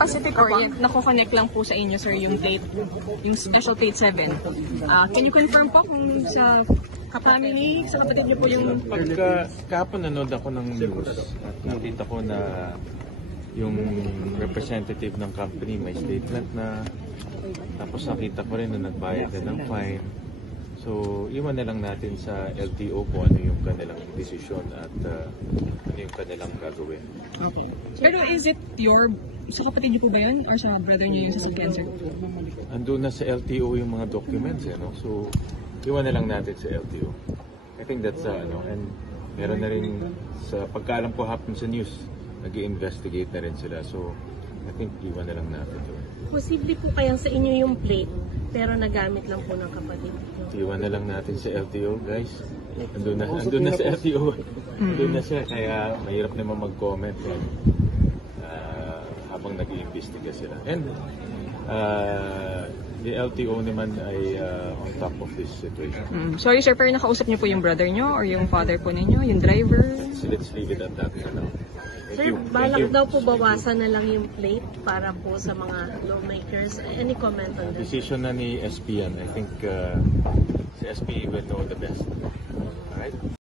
Pacific or nako-connect lang po sa inyo, sir, yung plate, yung special plate 7. Can you confirm po kung sa family, sa kapatid niyo po yung... Kahapon nanood ako ng news at nakita ko na yung representative ng company may statement na, tapos nakita ko rin na nagbayad na ng fine. So, iwan na lang natin sa LTO kung ano yung kanilang desisyon at ano yung kanilang gagawin. Okay. Pero is it sa kapatid niyo po ba yun? Or sa brother niyo yung sa cancer? Andun na sa LTO yung mga documents, no? So, iwan na lang natin sa LTO. I think that's, and meron na rin, sa pagkaalam ko hapon sa news, nag-i-investigate na rin sila. So, I think iwan na lang natin ito. Posible po kayang sa inyo yung plate, pero nagamit lang po ng kapatid. Iwan na lang natin sa LTO, guys. Andun na sa LTO. Andun na siya, kaya mahirap naman mag-comment habang nag-iimbestiga sila. And the LTO naman ay on top of this situation. Sorry sir, pero nakausap niyo po yung brother niyo or yung father po ninyo, yung driver? Let's leave it at that for now. Sir, balak daw po bawasan na lang yung plate para po sa mga lawmakers. Any comment on that? Decision na ni SP yan. I think si SP will know the best. Alright?